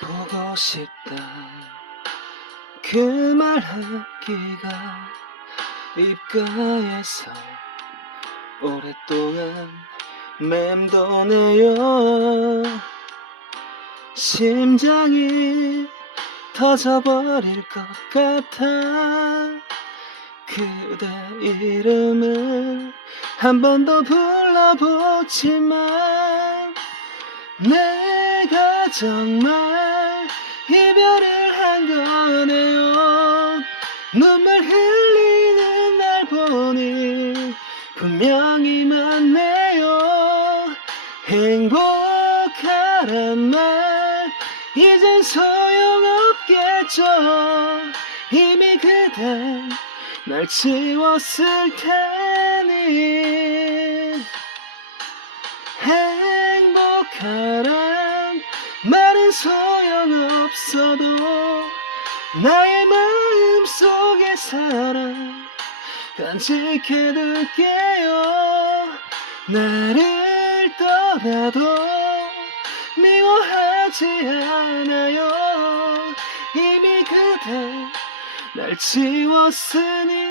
보고 싶다. 그 말하기가 입가에서 오랫동안 맴도네요. 심장이 터져버릴 것 같아 그대 이름을 한 번 더 불러보지만 내가 정말 이별을 한 거네요. 눈물 흘리는 날 보니 분명히 맞네요. 행복하란 말 이젠 소용없겠죠. 이미 그댄 날 지웠을 테니 행복하란 말은 소용 없어도 나의 마음 속의 사랑 간직해둘게요. 나를 떠나도 미워하지 않아요. 이미 그대 날 지웠으니까